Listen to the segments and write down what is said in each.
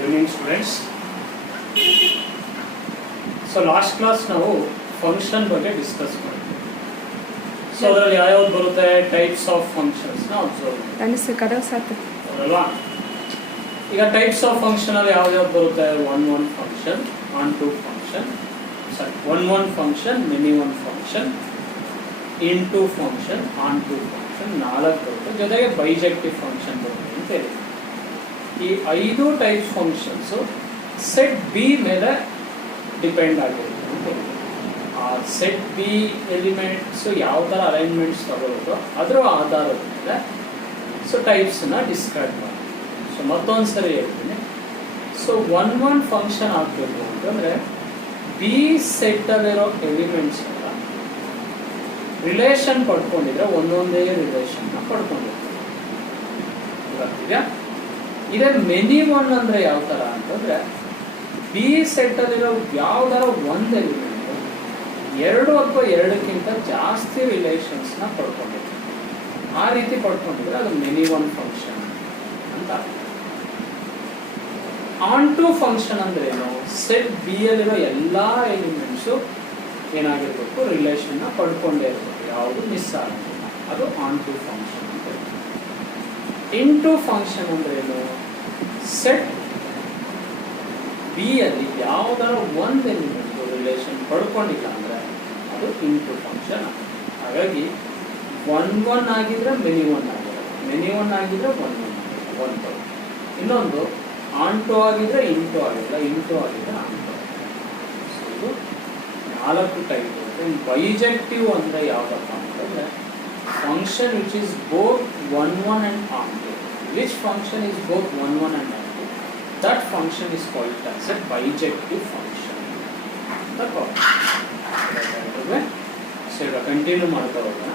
Good evening, students. So last class ನಾವು function ಬಗ್ಗೆ discuss ಮಾಡಿದ್ವಿ. ಸೊ ಅದರಲ್ಲಿ ಯಾವ್ಯಾವ ಬರುತ್ತೆ ಟೈಪ್ಸ್ ಆಫ್ ಫಂಕ್ಷನ್ಸ್ ನ ಅಬ್ಸರ್ವ್ ಅಲ್ವಾ. ಈಗ ಟೈಪ್ಸ್ ಆಫ್ ಫಂಕ್ಷನ್ ಅಲ್ಲಿ ಯಾವ್ಯಾವ್ದು ಬರುತ್ತೆ? One function, onto function, one function, many one function, into function, onto function, 4 ಬರುತ್ತೆ. ಜೊತೆಗೆ ಬೈಜೆಕ್ಟಿವ್ ಫಂಕ್ಷನ್ ಬರುತ್ತೆ ಅಂತ ಹೇಳಿ. ಈ 5 ಟೈಪ್ಸ್ ಫಂಕ್ಷನ್ಸ್ ಸೆಟ್ ಬಿ ಮೇಲೆ ಡಿಪೆಂಡ್ ಆಗಿರುತ್ತೆ ಅಂತ ಹೇಳಿ. ಆ ಸೆಟ್ ಬಿ ಎಲಿಮೆಂಟ್ಸ್ ಯಾವ ಥರ ಅಲೈನ್ಮೆಂಟ್ಸ್ ತಗೊಳ್ಳೋದು ಅದರ ಆಧಾರದ ಮೇಲೆ ಸೊ ಟೈಪ್ಸ್ನ ಡಿಸ್ಕ್ರೈಬ್ ಮಾಡಿ. ಸೊ ಮತ್ತೊಂದು ಸರಿ ಹೇಳ್ತೀನಿ. ಸೊ ಒನ್ ಫಂಕ್ಷನ್ ಆಗಬೇಕು ಅಂತಂದರೆ ಬಿ ಸೆಟ್ಟಲ್ಲಿರೋ ಎಲಿಮೆಂಟ್ಸ್ ಎಲ್ಲ ರಿಲೇಷನ್ ಪಡ್ಕೊಂಡಿದ್ರೆ ಒಂದೊಂದೇ ರಿಲೇಷನ್ನ ಪಡ್ಕೊಂಡಿರ್ತಾರೆ. ಗೊತ್ತಿದೆಯಾ? ಇದೇ ಮೆನಿ ಒನ್ ಅಂದರೆ ಯಾವ ಥರ ಅಂತಂದರೆ ಬಿ ಸೆಟ್ಟಲ್ಲಿರೋ ಯಾವ್ದಾರ ಒಂದು ಎಲಿಮೆಂಟ್ 2 ಅಥವಾ 2ಕ್ಕಿಂತ ಜಾಸ್ತಿ ರಿಲೇಷನ್ಸ್ನ ಪಡ್ಕೊಂಡಿರ್ತಾರೆ. ಆ ರೀತಿ ಪಡ್ಕೊಂಡಿದ್ರೆ ಅದು ಮೆನಿ ಒನ್ ಫಂಕ್ಷನ್ ಅಂತ. ಆನ್ ಟು ಫಂಕ್ಷನ್ ಅಂದ್ರೆ ಏನು? ಸೆಟ್ ಬಿ ಯಲ್ಲಿರೋ ಎಲ್ಲ ಎಲಿಮೆಂಟ್ಸು ಏನಾಗಿರ್ಬೇಕು? ರಿಲೇಷನ್ನ ಪಡ್ಕೊಂಡೇ ಇರಬೇಕು, ಯಾವುದು ಮಿಸ್ ಆಗಿಲ್ಲ. ಅದು ಆನ್ ಟು ಫಂಕ್ಷನ್ ಅಂತ. ಇನ್ ಟು ಫಂಕ್ಷನ್ ಅಂದ್ರೆ ಏನು? ಸೆಟ್ ಬಿ ಯಲ್ಲಿ ಯಾವ್ದಾರ ಒಂದು ಎಲಿಮೆಂಟ್ ರಿಲೇಷನ್ ಪಡ್ಕೊಂಡಿಲ್ಲ ಅಂದ್ರೆ ಅದು ಇನ್ ಟು ಫಂಕ್ಷನ್. ಹಾಗಾಗಿ ಒನ್ ಆಗಿದ್ರೆ ಮೆನಿ ಒನ್ ಆಗಿರೋದು, ಮೆನಿ ಒನ್ ಆಗಿದ್ರೆ ಒನ್ ಇನ್ನೊಂದು ಆನ್ ಟು ಆಗಿದ್ರೆ ಇನ್ ಟು ಆಗಿಲ್ಲ, ಇನ್ ಟು ಆಗಿದ್ರೆ ಆನ್ ಟು. ಇದು 4 ಟೈಪ್ ಇರುತ್ತೆ. ಬೈಜೆಕ್ಟಿವ್ ಅಂದ್ರೆ ಯಾವ್ದಪ್ಪ ಅಂತಂದ್ರೆ function which is both one and onto. Which function is both one and onto, that function is called as a bijective function. So ಈಗ continue ಮಾಡ್ತಾ ಹೋಗೋಣ.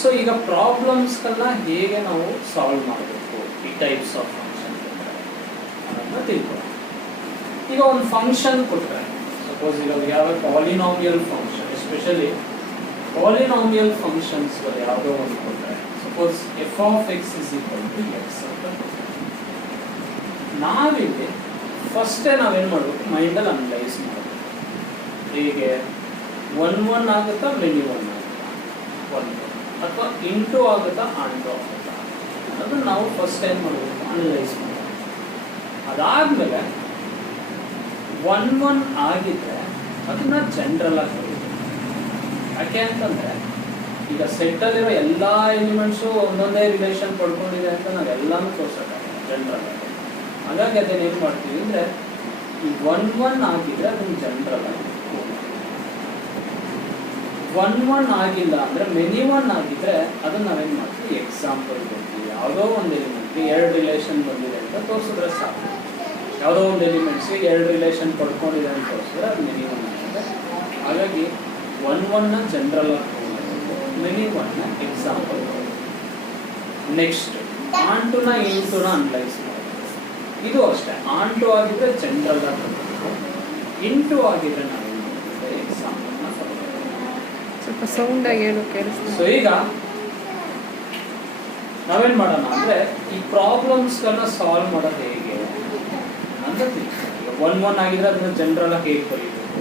So ಈಗ ಪ್ರಾಬ್ಲಮ್ಸ್ಗಳನ್ನ ಹೇಗೆ ನಾವು ಸಾಲ್ವ್ ಮಾಡಬೇಕು ಈ ಟೈಪ್ಸ್ ಆಫ್ ಫಂಕ್ಷನ್ ಅನ್ನೋದನ್ನ ತಿಳ್ಕೊಳ್ಳೋಣ. ಈಗ ಒಂದು ಫಂಕ್ಷನ್ ಕೊಟ್ಟರೆ, ಸಪೋಸ್ ಈಗ ಯಾವ polynomial function, especially polynomial functions ಯಾವುದೋ ಒಂದು ಕೊಟ್ಟರೆ, suppose f of X is equal to x ಅಂತ ಕೊಟ್ಟರೆ, ನಾವಿಲ್ಲಿ ಫಸ್ಟೇ ನಾವೇನು ಮಾಡಬೇಕು? ಮೈಂಡಲ್ಲಿ ಅನಲೈಸ್ ಮಾಡಬೇಕು. ಹೀಗೆ ಒನ್ ಆಗುತ್ತಾ, ಮೆನಿ ಒನ್ ಆಗುತ್ತಾ, ಅಥವಾ ಇಂಟು ಆಗುತ್ತಾ, ಆನ್ ಟು ಆಗುತ್ತಾ ಅನ್ನೋದನ್ನ ನಾವು ಫಸ್ಟ್ ಟೈಮ್ ಮಾಡಬೇಕು, ಅನಲೈಸ್ ಮಾಡಬೇಕು. ಅದಾದಮೇಲೆ ಒನ್ ಆಗಿದ್ರೆ ಅದನ್ನ ಜನರಲ್ ಆಗಿ ಬರೀಬೇಕು. ಯಾಕೆ ಅಂತಂದರೆ ಈಗ ಸೆಟ್ಟಲ್ಲಿರೋ ಎಲ್ಲ ಎಲಿಮೆಂಟ್ಸು ಒಂದೊಂದೇ ರಿಲೇಷನ್ ಪಡ್ಕೊಂಡಿದೆ ಅಂತ ನಾವೆಲ್ಲನೂ ತೋರ್ಸೋಕ್ಕಾಗಲ್ಲ ಜನರಲ್ ಆಗಿ. ಹಾಗಾಗಿ ಅದನ್ನ ಏನು ಮಾಡ್ತೀವಿ ಅಂದರೆ ಈ ಒನ್ ಆಗಿದ್ರೆ ಅದನ್ನು ಜನರಲ್ ಆಗಿ, ಒನ್ ಆಗಿಲ್ಲ ಅಂದರೆ ಮೆನಿ ಒನ್ ಆಗಿದ್ರೆ ಅದನ್ನು ನಾವೇನು ಮಾಡ್ತೀವಿ? ಎಕ್ಸಾಂಪಲ್ ಕೊಡ್ತೀವಿ. ಯಾವುದೋ ಒಂದು ಎಲಿಮೆಂಟ್ಗೆ 2 ರಿಲೇಷನ್ ಬಂದಿದೆ ಅಂತ ತೋರಿಸಿದ್ರೆ ಸಾಕು. ಯಾವುದೋ ಒಂದು ಎಲಿಮೆಂಟ್ಸ್ಗೆ 2 ರಿಲೇಷನ್ ಪಡ್ಕೊಂಡಿದೆ ಅಂತ ತೋರಿಸಿದ್ರೆ ಅದು ಮೆನಿ ಒನ್ ಆಗಿದೆ. ಹಾಗಾಗಿ ಒನ್ನ ಜನರಲ್ ಆಗಿ ತಗೊಂಡು ಮೆನಿ ಒನ್ನ ಎಕ್ಸಾಂಪಲ್. ನೆಕ್ಸ್ಟ್ ಆನ್ ಟುನ ಇಂಟುನ ಅನಲೈಸ್ ಮಾಡಬೇಕು. ಇದು ಅಷ್ಟೇ. ಆನ್ ಟು ಆಗಿದ್ರೆ ಜನರಲ್ ಆಗಿ ತಗೋಬೇಕು, ಇಂಟು ಆಗಿದ್ರೆ ನಾವೇನು ಮಾಡ್ತೀವಿ? ಎಕ್ಸಾಂಪಲ್ನ ತಗೋಬೇಕು. ಸ್ವಲ್ಪ ಸೌಂಡ್ ಆಗಿ ಹೇಳೋ ಕೇಳಿಸ್ತೀವಿ. ಸೊ ಈಗ ನಾವೇನು ಮಾಡೋಣ ಅಂದರೆ ಈ ಪ್ರಾಬ್ಲಮ್ಸ್ಗಳನ್ನ ಸಾಲ್ವ್ ಮಾಡೋದು ಹೇಗೆ ಅಂತ ತಿಳ್ಕೊಳ್ಳಿ. ಒನ್ ಆಗಿದ್ರೆ ಅದನ್ನು ಜನರಲ್ ಆಗಿ ಹೇಗೆ ಬರೀಬೇಕು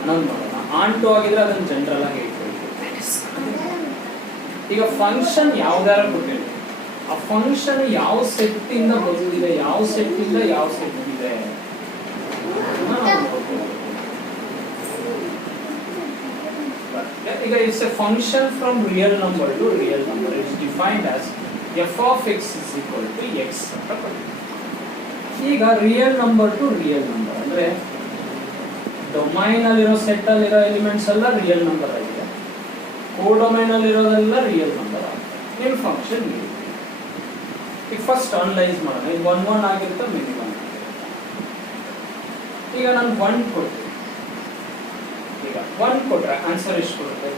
ಅನ್ನೋದು ಮಾಡೋಣ. ಆನ್ ಟು ಆಗಿದ್ರೆ ಅದನ್ನು ಜನರಲ್ ಆಗಿ ಹೇಗೆ ಬರೀಬೇಕು. ಈಗ ಫಂಕ್ಷನ್ ಯಾವ್ದಾರ ಕೊಟ್ಟಿದೆ, ಆ ಫಂಕ್ಷನ್ ಯಾವ ಸೆಟ್ಟಿಂದ ಬಂದಿದೆ, ಯಾವ ಸೆಟ್ಟಿಂದ ಯಾವ ಸೆಟ್ ಇದೆ. ಈಗ it's a function from real number to real number. It's defined as f of X is equal to x ಅಂತ ಕೊಟ್ಟಿದೆ. ಈಗ real number to real number ಅಂದರೆ ಡೊಮೈನ್ ಅಲ್ಲಿರೋ ಸೆಟ್ ಅಲ್ಲಿರೋ ಎಲಿಮೆಂಟ್ಸ್ ಎಲ್ಲ ರಿಯಲ್ ನಂಬರ್ ಆಗಿದೆ, ಕೋಡೊಮೈನ್ ಅಲ್ಲಿರೋದೆಲ್ಲ ರಿಯಲ್ ನಂಬರ್ ಆಗಿದೆ. ನಿಮ್ಮ ಫಂಕ್ಷನ್ ಈಗ ಫಸ್ಟ್ ಅನಲೈಸ್ ಮಾಡೋಣ. ಈಗ ಒನ್ ಆಗಿರುತ್ತೆ, ಮೆನಿ ಒನ್ ಆಗಿರುತ್ತೆ. ಈಗ ನಾನು 1 ಕೊಡ್ತೀನಿ. ಈಗ 1 ಕೊಟ್ಟರೆ ಆನ್ಸರ್ ಎಷ್ಟು ಕೊಡುತ್ತೆ?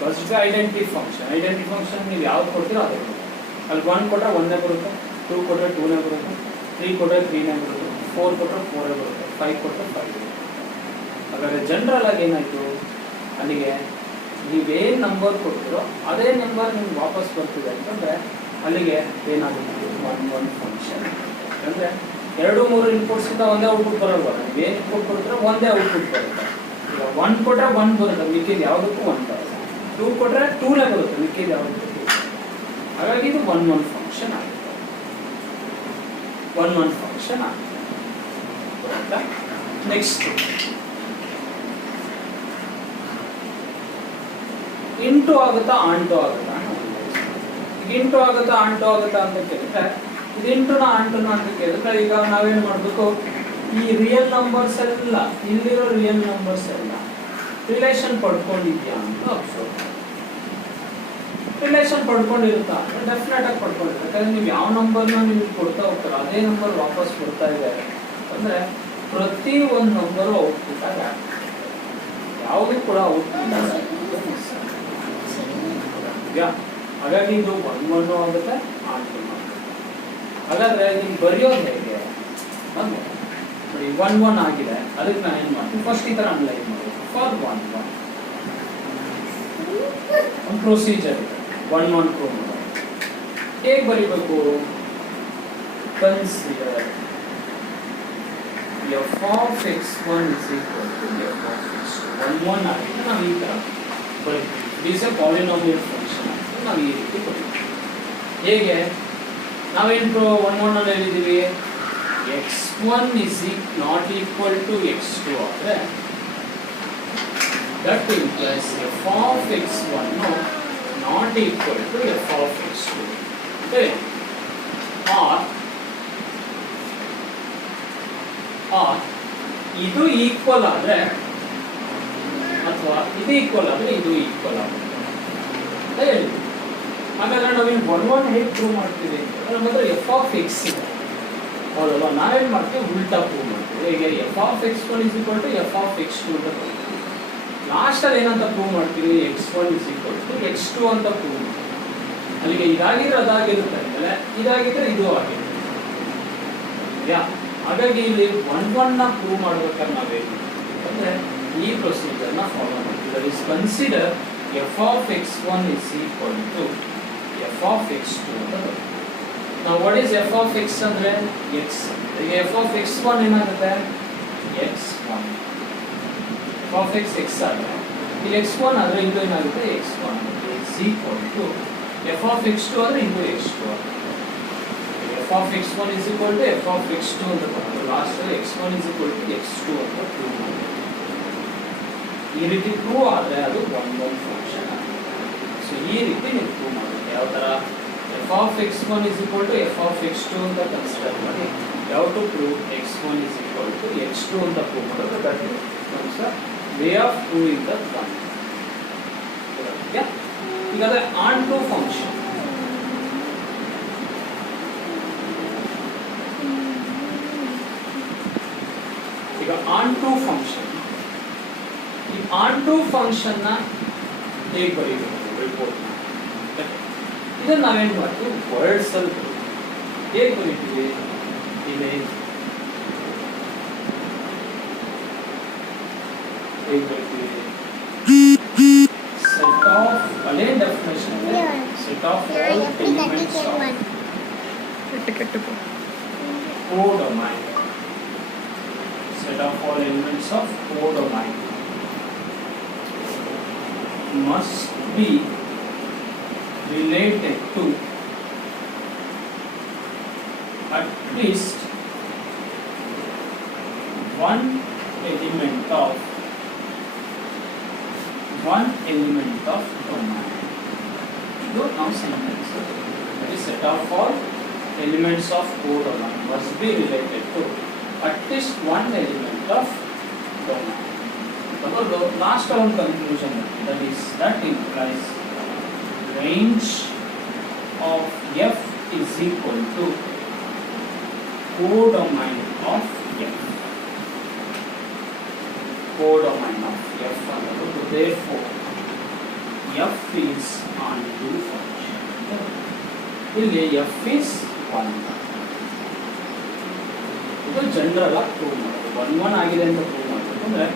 ಫಸ್ಟ್ ಐಡೆಂಟಿಟಿ ಫಂಕ್ಷನ್ ನೀವು ಯಾವ್ದು ಕೊಡ್ತೀರೋ ಅದೇ ಕೊಡುತ್ತೆ. ಅಲ್ಲಿ 1 ಕೊಟ್ಟರೆ 1 ಬರುತ್ತೆ, 2 ಕೊಟ್ಟರೆ 2 ಬರುತ್ತೆ, 3 ಕೊಟ್ಟರೆ 3 ಬರುತ್ತೆ, 4 ಕೊಟ್ಟರೆ 4 ಬರುತ್ತೆ, 5 ಕೊಟ್ಟರೆ 5 ಬರುತ್ತೆ. ಹಾಗಾದರೆ ಜನರಲ್ ಆಗಿ ಏನಾಯಿತು? ಅಲ್ಲಿಗೆ ನೀವೇನು ನಂಬರ್ ಕೊಡ್ತೀರೋ ಅದೇ ನಂಬರ್ ನಿಮ್ಗೆ ವಾಪಸ್ ಬರ್ತಿದೆ ಅಂತಂದರೆ ಅಲ್ಲಿಗೆ ಏನಾಗುತ್ತೆ? One function. ಅಂದರೆ 2 3 ಇನ್ಪುಟ್ಸ್ ಇಂದ ಒಂದೇ ಔಟ್ಪುಟ್ ಬರಲ್ವಾ? ನೀವು ಏನು ಇನ್ಪುಟ್ ಕೊಡ್ತೀರೋ ಒಂದೇ ಔಟ್ಪುಟ್ ಬರುತ್ತೆ. ಈಗ 1 ಕೊಟ್ಟರೆ 1 ಬರುತ್ತೆ, ಮಿಕ್ಕಿದ ಯಾವುದಕ್ಕೂ 1 ಬರುತ್ತೆ. 2 ಕೊಟ್ಟರೆ 2ನೇ ಬರುತ್ತೆ, ಮಿಕ್ಕಿದ ಯಾವುದಕ್ಕೂ 2. ಹಾಗಾಗಿ ಇದು 1 1 ಫಂಕ್ಷನ್ ಆಗುತ್ತೆ. 1 1 ಫಂಕ್ಷನ್ ಆಗುತ್ತೆ. ನೆಕ್ಸ್ಟ್ ಇಂಟು ಆಗುತ್ತಾ ಆಂಟು ಆಗುತ್ತಾ? ಇಂಟು ಆಗುತ್ತಾ ಆಂಟು ಆಗುತ್ತಾ ಅಂತ ಕೇಳಿದ್ರೆ, ಇದು ಇಂಟುನ ಆಂಟುನ ಅಂತ ಕೇಳಿದ್ರೆ ಈಗ ನಾವೇನು ಮಾಡಬೇಕು? ಈ ರಿಯಲ್ ನಂಬರ್ಸ್ ಎಲ್ಲ, ಇಲ್ಲಿರೋ ರಿಯಲ್ ನಂಬರ್ಸ್ ಎಲ್ಲ ರಿಲೇಷನ್ ಪಡ್ಕೊಂಡಿದ್ಯಾ ಅಂತ ಅಬ್ಸರ್ವ್. ರಿಲೇಷನ್ ಪಡ್ಕೊಂಡಿರುತ್ತಾ ಅಂದ್ರೆ ಡೆಫಿನೆಟ್ ಆಗಿ ಪಡ್ಕೊಂಡಿರುತ್ತೆ. ಯಾಕಂದ್ರೆ ನೀವು ಯಾವ ನಂಬರ್ನ ನಿಮ್ಗೆ ಕೊಡ್ತಾ ಹೋಗ್ತಾರೆ ಅದೇ ನಂಬರ್ ವಾಪಸ್ ಕೊಡ್ತಾ ಇದ್ದಾರೆ ಅಂದ್ರೆ ಪ್ರತಿ ಒಂದು ನಂಬರು ಔಟ್ಪುಟ್ ಆಗಿ ಯಾವುದು ಕೂಡ ಔಟ್ಪುಟ್ ಹಾಗಾಗಿ ಇದು 1 1 ಆಗುತ್ತೆ, ಆಂಟು ಆಗುತ್ತೆ. ಹಾಗಾದ್ರೆ ನಿಮ್ಗೆ ಬರೆಯೋದು ಹೇಗೆ? ನೋಡಿ 1 1 ಆಗಿದೆ, ಅದಕ್ಕೆ ನಾನು ಏನು ಮಾಡ್ತೀನಿ? ಫಸ್ಟ್ ಈ ಥರ ಅನ್ಲೈನ್ ಮಾಡೋದು. ಫಾರ್ 1 1 ಒಂದು ಪ್ರೊಸೀಜರ್ ಇದೆ. 1 1 ಪ್ರೂವ್ ಮಾಡೋದು ಹೇಗೆ ಬರೀಬೇಕು? Consider f of x1 is equal to f of x2. 1 1 ಆಗಿದೆ, ನಾವು ಈ ಥರ ಬರೀತೀವಿ. ದಿಸ್ ಎ ಪಾಲಿನಾಮಿಯಲ್ ಫಂಕ್ಷನ್ ಅಂತ ನಾವು ಈ ರೀತಿ ಬರೀತೀವಿ. ಹೇಗೆ? ನಾವೇನು 1 1 ಅಲ್ಲಿ ಹೇಳಿದ್ದೀವಿ? x1 is not equal to x2 ಆದರೆ that implies f of x1 not equal to f of x2. Okay? or ಇದು ಈಕ್ವಲ್ ಆದರೆ ಅಥವಾ ಇದು ಈಕ್ವಲ್ ಆದರೆ ಇದು ಈಕ್ವಲ್ ಆಗುತ್ತೆ ಅಂತ ಹೇಳಿ. ಹಾಗಾದ್ರೆ ನಾವೇನು 1 1 ಹೇಗೆ ಪ್ರೂವ್ ಮಾಡ್ತೀವಿ ಅಂದ್ರೆ ನಮ್ಮ ಹತ್ರ ಎಫ್ ಆಫ್ ಎಕ್ಸ್ ಇದೆ ಹೌದಲ್ವಾ? ನಾವೇನು ಮಾಡ್ತೀವಿ? ಉಲ್ಟಾ ಪ್ರೂವ್ ಮಾಡ್ತೀವಿ. ಹೇಗೆ? F of x1 is equal to f of x2 ಅಂತ ಬರ್ತೀವಿ. ಲಾಸ್ಟಲ್ಲಿ ಏನಂತ ಪ್ರೂವ್ ಮಾಡ್ತೀವಿ? x1 is equal to x2 ಅಂತ ಪ್ರೂವ್ ಮಾಡ್ತೀವಿ. ಅಲ್ಲಿಗೆ ಇದಾಗಿದ್ರೆ ಅದಾಗಿರುತ್ತೆ, ಆಮೇಲೆ ಇದಾಗಿದ್ರೆ ಇದು ಆಗಿರುತ್ತೆ. ಹಾಗಾಗಿ ಇಲ್ಲಿ 1 1 ನ ಪ್ರೂವ್ ಮಾಡ್ಬೇಕಾದ್ರೆ ನಾವೇನು ಅಂದರೆ ಈ ಪ್ರೊಸೀಜರ್ನ ಫಾಲೋ ಮಾಡ್ತೀವಿ. That is consider F of x1 is equal to f of x2 ಅಂತ ಬರುತ್ತೆ. ನಾವು what is F of X ಅಂದರೆ ಎಕ್ಸ್. ಈಗ ಎಫ್ ಆಫ್ x1 ಏನಾಗುತ್ತೆ? x1. F of X X ಆದರೆ ಇಲ್ಲಿ x1 ಆದರೆ ಇದು ಏನಾಗುತ್ತೆ? x1 is equal to F of x2 ಆದರೆ ಇದು x2 ಆಗುತ್ತೆ. f of x1 is equal to f of x2 ಅಂತ ಬರುತ್ತೆ. ಲಾಸ್ಟಲ್ಲಿ x1 is equal to x2 ಅಂತ ಪ್ರೂವ್ ಮಾಡಿ. ಈ ರೀತಿ ಪ್ರೂವ್ ಆದರೆ ಅದು 1 1 ಫಂಕ್ಷನ್ ಆಗುತ್ತೆ. ಸೊ ಈ ರೀತಿ ನೀವು ಪ್ರೂವ್ ಮಾಡಬೇಕು. ಯಾವ ಥರ? f of x1 is equal to f of x2 ಅಂತ ಕನ್ಸಿಡರ್ ಮಾಡಿ ಯಾವ to prove x1 is equal to x2 ಅಂತ ಪ್ರೂವ್ ಮಾಡೋದು. That is way of proving the concept. ಈಗ ಅದೇ ಆನ್ ಟು ಫಂಕ್ಷನ್. ಈಗ ಆನ್ ಟು ಫಂಕ್ಷನ್, ಈ onto ಫಂಕ್ಷನ್ನ ಹೇಗೆ ಬರೀಬೇಕು? ರಿಪೋರ್ಟ್ನ ಇದನ್ನು ನಾವೇನು ಮಾಡ್ತೀವಿ? ವರ್ಡ್ಸ್ ಅಲ್ಲಿ ಹೇಗೆ ಬರೀತೀವಿ? ಇಮೇಜ್ ಹೇಗೆ ಬರೀತೀವಿ? ಸೆಟ್ ಆಫ್ ಅಲ್ಲೇ ಡೆಫಿನೇಷನ್ ಇದೆ. Set of all elements of codomain. Set of all elements of codomain must be related to at least one element of domain. Do now sentence. That is, set of all elements of codomain must be related to at least one element of domain. The last one conclusion, that implies range of f is equal to codomain of f. Codomain of f. Therefore, f is onto function. ಇಲ್ಲಿ f is 1. ಇದು general ಆಗಿ prove ಮಾಡೋದು. 1 1 ಆಗಿದೆ ಅಂತ prove ಮಾಡಬೇಕು ಅಂದರೆ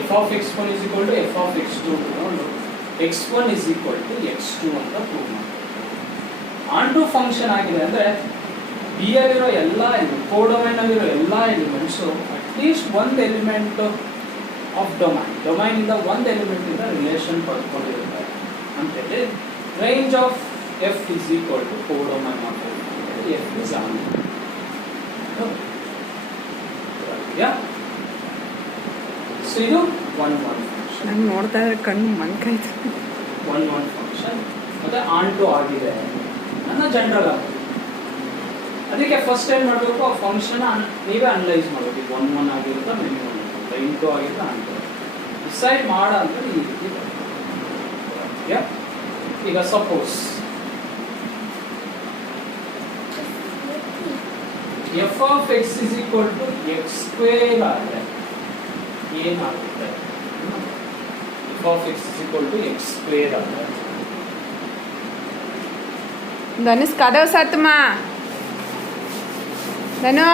F of x1 is equal to F of x2 ತಗೊಂಡು x1 is equal to x2 ಅಂತ ಪ್ರೂವ್ ಮಾಡಬೇಕು. ಆನ್ ಟು ಫಂಕ್ಷನ್ ಆಗಿದೆ ಅಂದರೆ ಬಿ ಅಲ್ಲಿರೋ ಎಲ್ಲ ಕೋಡೊಮೈನ್ ಅಲ್ಲಿರೋ ಎಲಿಮೆಂಟ್ಸು ಅಟ್ಲೀಸ್ಟ್ ಒಂದು ಎಲಿಮೆಂಟ್ ಆಫ್ ಡೊಮೈನಿಂದ ಒಂದು ಎಲಿಮೆಂಟಿಂದ ರಿಲೇಷನ್ ಪಡ್ಕೊಂಡಿರುತ್ತೆ ಅಂತೇಳಿ range of F is equal to codomain of F is on. So ಇದು ಒನ್ ಫಂಕ್ಷನ್. ನಂಗೆ ನೋಡ್ತಾ ಇದ್ರೆ ಕಣ್ಣು ಮಂಕಾಯ್ತು. ಒನ್ ಫಂಕ್ಷನ್ ಮತ್ತೆ ಆನ್ ಟು ಆಗಿದೆ ನನ್ನ ಜನರಲ್ ಆಗಿ. ಅದಕ್ಕೆ ಫಸ್ಟ್ ಏನು ಮಾಡಬೇಕು, ಆ ಫಂಕ್ಷನ್ ನೀವೇ ಅನಲೈಸ್ ಮಾಡಬೇಕು. ಇದು ಒನ್ ಆಗಿರುತ್ತೆ, ಮೆನಿ ಒನ್ ಆಗಿರುತ್ತೆ, ಇಂಟು ಆಗಿರುತ್ತೆ, ಆನ್ ಟು ಡಿಸೈಡ್ ಮಾಡ ಅಂತ ಈ ರೀತಿ ಬರುತ್ತೆ. ಈಗ suppose f of X is equal to X square ಆದರೆ ಏನಾಗುತ್ತೆ? F of X is equal to X square ಆದರೆ ಧನುಷ್ ಕದವ್ ಸತ್ಮ ಧನು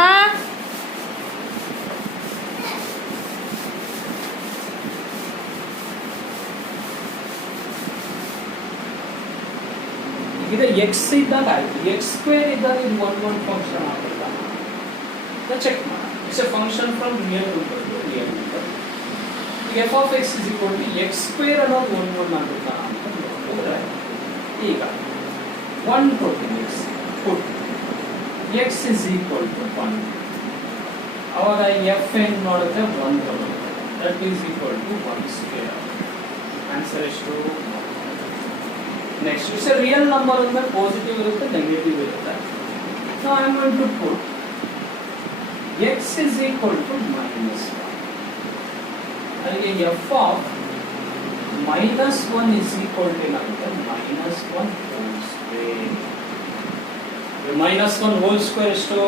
ಇದು ಎಕ್ಸ್ ಇದ್ದಾಗ ಆಯ್ತು. ಎಕ್ಸ್ ಸ್ಕ್ವೇರ್ ಇದ್ದಾಗ ಇದು ಒನ್ ಫಂಕ್ಷನ್ ಆಗುತ್ತಾ ಚೆಕ್ ಮಾಡೋಣ. It's a function from real number to real number. ಈಗ F of X is equal to X square ಅನ್ನೋದು ಒನ್ ಆಗುತ್ತಾ ಅಂತ ನೋಡಿದ್ರೆ ಈಗ ಒನ್ ಕೊಡ್ತೀನಿ. X is equal to one. ಅವಾಗ ಎಫ್ ಏನು ಮಾಡುತ್ತೆ? ಒನ್ ಬರುತ್ತೆ. That is equal to one square. Answer ಎಷ್ಟು? Next it's a real number ಅಂದ್ರೆ ಪಾಸಿಟಿವ್ ಇರುತ್ತೆ, ನೆಗೆಟಿವ್ ಇರುತ್ತೆ. So I am going to put X is equal to minus one. ಅಲ್ಲಿಗೆ F of minus one is equal to ಏನಾಗುತ್ತೆ? Minus one whole square. Minus one whole square ಎಷ್ಟು?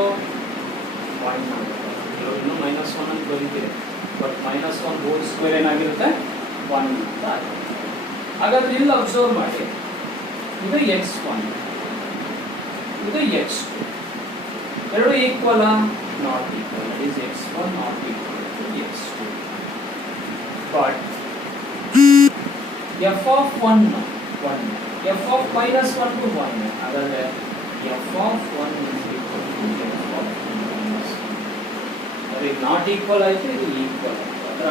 One ಆಗುತ್ತೆ. ಇನ್ನು minus one ಅಂತ ಬರೀತೀರಿ, but minus one whole square ಏನಾಗಿರುತ್ತೆ? One ಅಂತ ಆಗುತ್ತೆ. ಹಾಗಾದ್ರೆ ಇಲ್ಲಿ ಅಬ್ಸರ್ವ್ ಮಾಡಿ, ಇದು ಎಕ್ಸ್ ಒನ್, ಇದು ಎಕ್ಸ್ ಟು, ಎರಡು equal not equal. Is X one not equal to X two. But F of one F of minus one to one. ಹಾಗಾದ್ರೆ F of one is equal to F of minus one. ಅದು not equal ಆಯಿತು, ಇದು equal ಆಯಿತು. ಅದರ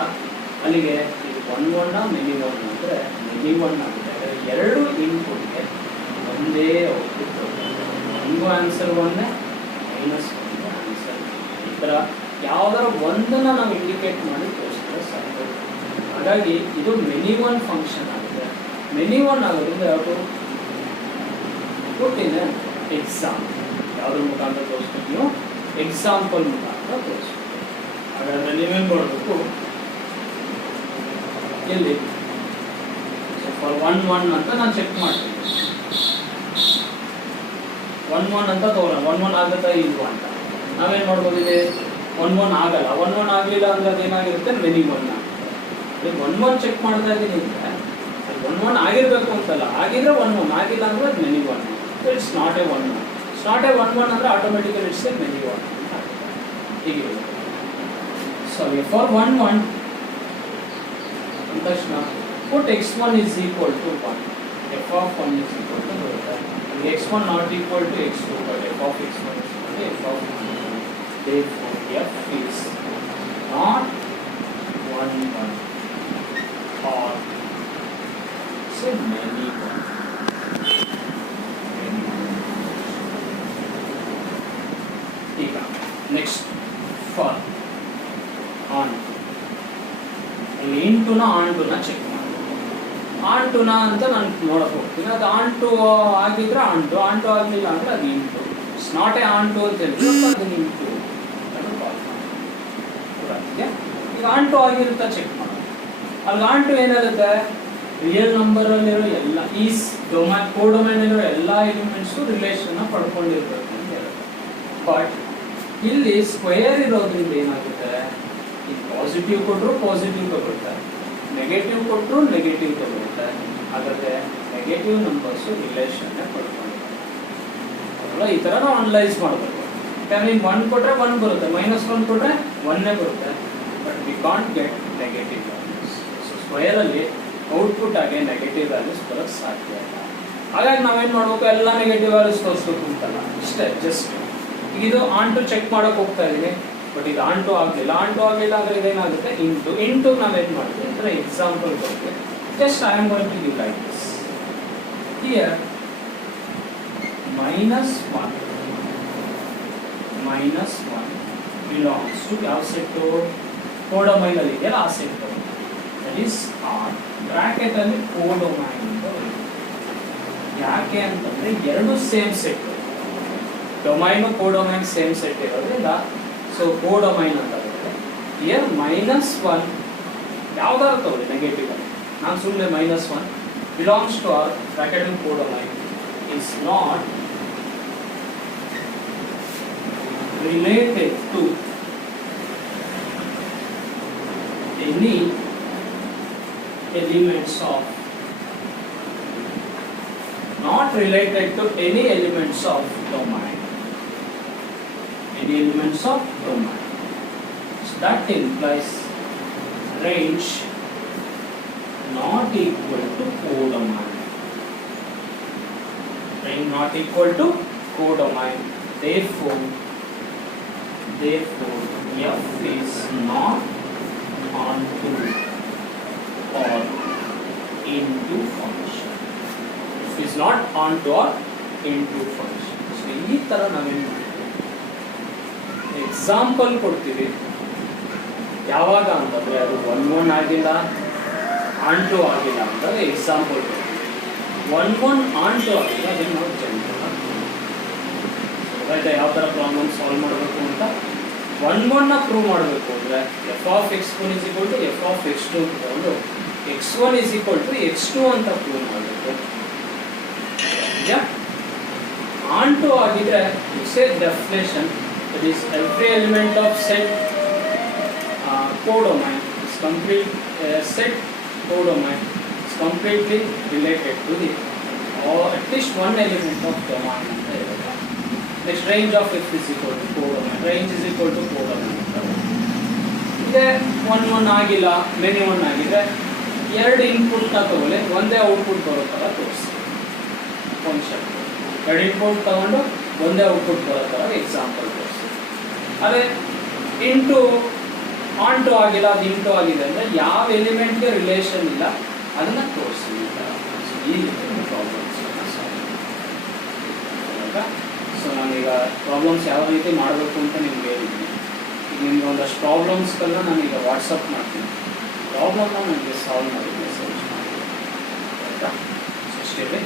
ಅಲ್ಲಿಗೆ ಇದು one many one ಅಂದರೆ many one ಆಗುತ್ತೆ. ಎರಡು ಇನ್ಪುಟ್ಗೆ ಒಂದೇ ಔಟ್ಪುಟ್. ಒಂದು ಆನ್ಸರ್ ಒಂದೇ, ಮೈನಸ್ ಒಂದು ಆನ್ಸರ್. ಈ ಥರ ಯಾವುದರ ಒಂದನ್ನು ನಾವು ಇಂಡಿಕೇಟ್ ಮಾಡಿ ತೋರಿಸಿದ್ರೆ ಸಾಕು. ಹಾಗಾಗಿ ಇದು ಮೆನಿ ಒನ್ ಫಂಕ್ಷನ್ ಆಗಿದೆ. ಮೆನಿ ಒನ್ ಆಗೋದ್ರಿಂದ ಯಾವುದು ಕೊಟ್ಟಿದೆ? ಎಕ್ಸಾಂಪಲ್. ಯಾವುದ್ರ ಮುಖಾಂತರ ತೋರಿಸ್ಬೇಕು? ನೀವು ಎಕ್ಸಾಂಪಲ್ ಮುಖಾಂತರ ತೋರಿಸ್ಬೇಕು. ಹಾಗಾದರೆ ನೀವೇನು ಮಾಡಬೇಕು? ಎಲ್ಲಿ ಫಾರ್ ಒನ್ ಅಂತ ನಾನು ಚೆಕ್ ಮಾಡ್ತೀನಿ. ಒನ್ ಅಂತ ತಗೋಣ. ಒನ್ ಆಗುತ್ತಾ ಇಲ್ವಾ ಅಂತ ನಾವೇನು ಮಾಡ್ಬೋದಿದೆ? ಒನ್ ಆಗಲ್ಲ. ಒನ್ ಆಗಲಿಲ್ಲ ಅಂದ್ರೆ ಅದೇನಾಗಿರುತ್ತೆ? ಮೆನಿ ಒನ್ ಆಗುತ್ತೆ. ಒನ್ ಚೆಕ್ ಮಾಡ್ತಾ ಇದ್ದೀನಿ ಅಂದರೆ ಒನ್ ಆಗಿರಬೇಕು ಅಂತಲ್ಲ, ಆಗಿದ್ರೆ ಒನ್ ಆಗಿಲ್ಲ ಅಂದ್ರೆ ಅದು many one. So it's not a one. It's not a one ಅಂದರೆ automatically it's a many one ಅಂತ ಹೀಗೆ. ಸೊ ಫಾರ್ ಒನ್ ಅಂದ ತಕ್ಷಣ put x1 is equal to 1. F of 1 is equal to and x1 not equal to x2, but f of x1 is equal to f of 1. Therefore, f is not 1 or say many 1. Next, for on. ಇಂಟುನ ಆನ್ ಟುನ check ಮಾಡಿ. ಆನ್ ಟುನ ಅಂತ ನಾನು ನೋಡಕ್ಕೆ ಹೋಗ್ತೀನಿ. ಅದು ಆನ್ ಟು ಆಗಿದ್ರೆ ಆನ್ ಟು ಆಗಲಿಲ್ಲ ಅಂದರೆ ಅದು into. It's not a onto ಅಂತ ಹೇಳಿದ್ರೆ ಅದನ್ನು ಇಂಟು ಅಂತ ಕಾಲ್ ಮಾಡಿ. ಈಗ ಆನ್ ಟು ಆಗಿರುತ್ತಾ ಚೆಕ್ ಮಾಡೋದು. ಅಲ್ಲಿ ಆನ್ ಟು ಏನಾಗುತ್ತೆ? ರಿಯಲ್ ನಂಬರಲ್ಲಿರೋ ಎಲ್ಲ ಈ ಕೋಡೊಮೈನಲ್ಲಿರೋ ಎಲ್ಲ ಎಲಿಮೆಂಟ್ಸು ರಿಲೇಷನ್ನ ಪಡ್ಕೊಂಡಿರ್ಬೇಕು ಅಂತ ಹೇಳುತ್ತೆ. ಬಟ್ ಇಲ್ಲಿ ಸ್ಕ್ವೇರ್ ಇರೋದ್ರಿಂದ ಏನಾಗುತ್ತೆ? ಇದು ಪಾಸಿಟಿವ್ ಕೊಟ್ಟರು ಪಾಸಿಟಿವ್ ತಗೊಳ್ತೆ, ನೆಗೆಟಿವ್ ಕೊಟ್ಟರು ನೆಗೆಟಿವ್ ತಗೊಳ್ತೆ. ಹಾಗಾದರೆ ನೆಗೆಟಿವ್ ನಂಬರ್ಸು ರಿಲೇಷನ್ನೇ ಪಡ್ಕೊಂಡಿರ್ತಾರೆ. ಈ ಥರ ನಾವು ಅನಲೈಸ್ ಮಾಡಬೇಕು. ಯಾಕಂದರೆ ಈಗ ಒನ್ ಕೊಟ್ಟರೆ ಒನ್ ಬರುತ್ತೆ, ಮೈನಸ್ ಒನ್ ಕೊಟ್ಟರೆ ಒನ್ನೇ ಬರುತ್ತೆ. But we can't get negative values. So ಸ್ಕ್ವೇರಲ್ಲಿ ಔಟ್ಪುಟ್ ಆಗಿ ನೆಗೆಟಿವ್ ವ್ಯಾಲ್ಯೂಸ್ ಬರೋಕ್ಕೆ ಸಾಧ್ಯ ಇಲ್ಲ. ಹಾಗಾಗಿ ನಾವೇನು ಮಾಡಬೇಕು? ಎಲ್ಲ ನೆಗೆಟಿವ್ ವ್ಯಾಲ್ಯೂಸ್ ತೋರಿಸ್ಬೇಕು ಅಂತಲ್ಲ, ಇಷ್ಟೇ ಜಸ್ಟ್. ಈಗ ಇದು ಆನ್ ಟು ಚೆಕ್ ಮಾಡೋಕೆ ಹೋಗ್ತಾ ಇದ್ದೀನಿ. ಬಟ್ ಇದು ಆನ್ ಟು ಆಗಲಿಲ್ಲ ಅಂದರೆ ಇದೇನಾಗುತ್ತೆ ಇಂಟು ನಾವೇನು ಮಾಡಿದ್ವಿ ಅಂದರೆ ಎಕ್ಸಾಂಪಲ್ ಕೊಟ್ಟರೆ just I am going to give like this here -1 belongs to ಯಾವ ಸೆಟ್ಟು ಕೋಡೊಮೈನ್ ಅಲ್ಲಿ ಇದೆಯಲ್ಲ ಆ set that is R bracket ಅಲ್ಲಿ ಕೋಡೊಮೈನ್ ಅಂತ ಬರುತ್ತೆ. ಯಾಕೆ ಅಂತಂದ್ರೆ ಎರಡು same set, domain codomain same set ಇರೋದ್ರಿಂದ ಸೊ ಕೋಡೊಮೈನ್ ಅಂತ ಬರುತ್ತೆ. ಇಯರ್ -1 ಯಾವ್ದಾದ್ರು ತಗೊಳ್ಳಿ ನೆಗೆಟಿವ್ ಅಲ್ಲಿ, ನಾನು ಸುಮ್ಮನೆ -1 ಬಿಲಾಂಗ್ಸ್ ಟು ಆರ್ ಬ್ರಾಕೆಟ್ ಅಲ್ಲಿ ಕೋಡೊಮೈನ್ is not related to any elements of domain. So that implies range not equal to codomain. Range not equal to codomain. Therefore F is not onto or into function. F is not onto or into function. So ಈ ತರ ನಾವೇನು ಮಾಡ್ತೀವಿ, example ಕೊಡ್ತೀವಿ. ಯಾವಾಗ ಅಂತಂದ್ರೆ ಅದು 1 ಆಗಿಲ್ಲ ಆನ್ಟು ಆಗಿಲ್ಲ ಅಂತಂದ್ರೆ ಎಕ್ಸಾಂಪಲ್ ಕೊಡ್ತೀವಿ. 1 ಆನ್ಟು ಆಗಿಲ್ಲ ಅದನ್ನು ನಾವು ಜನರಲ್ ಆಯ್ತಾ ಯಾವ ಥರ ಪ್ರಾಬ್ಲಮ್ ಸಾಲ್ವ್ ಮಾಡಬೇಕು ಅಂತ 1 ಪ್ರೂವ್ ಮಾಡಬೇಕು ಅಂದರೆ f(x1) = f(x2) ಅಂತ ತಗೊಂಡು x1 = x2 ಅಂತ ಪ್ರೂವ್ ಮಾಡಬೇಕು. ಆನ್ಟು ಆಗಿದ್ರೆ it's A definition, that is every element of set codomain is complete set codomain is completely related to the or at least one element of domain ಅಂತ ಇರುತ್ತೆ. Next, range of f is equal to codomain. Range is equal to codomain. ಇದೆ 1 ಆಗಿಲ್ಲ many 1 ಆಗಿದೆ, ಎರಡು ಇನ್ಪುಟ್ನ ತಗೊಳ್ಳಿ, ಒಂದೇ output ಬರೋ ಥರ ತೋರಿಸಿ ಫಂಕ್ಷನ್. ಎರಡು ಇನ್ಪುಟ್ ತಗೊಂಡು ಒಂದೇ ಔಟ್ಪುಟ್ ಬರೋ ಥರ ಎಕ್ಸಾಂಪಲ್ ತೋರಿಸಿ. ಅದೇ ಇಂಟು ಆನ್ಟು ಆಗಿಲ್ಲ ಅದು ಇಂಟು ಆಗಿದೆ ಅಂದರೆ ಯಾವ ಎಲಿಮೆಂಟ್ಗೆ ರಿಲೇಷನ್ ಇಲ್ಲ ಅದನ್ನು ತೋರಿಸಿ. ಈ ರೀತಿ ಪ್ರಾಬ್ಲಮ್ಸನ್ನು ಸಾಲ್ವ್ ಆಯಿತಾ. ಸೊ ನಾನೀಗ ಪ್ರಾಬ್ಲಮ್ಸ್ ಯಾವ ರೀತಿ ಮಾಡಬೇಕು ಅಂತ ನಿಮ್ಗೆ ಹೇಳಿದ್ದೀನಿ. ಈಗ ನಿಮ್ಗೆ ಒಂದಷ್ಟು ಪ್ರಾಬ್ಲಮ್ಸ್ಗಳನ್ನ ನಾನೀಗ ವಾಟ್ಸಪ್ ಮಾಡ್ತೀನಿ, ಪ್ರಾಬ್ಲಮ್ನ ನನಗೆ ಸಾಲ್ವ್ ಮಾಡಿ ಮೆಸೇಜ್ ಮಾಡಿ ಆಯಿತಾ. ಸೊ ಅಷ್ಟೇ.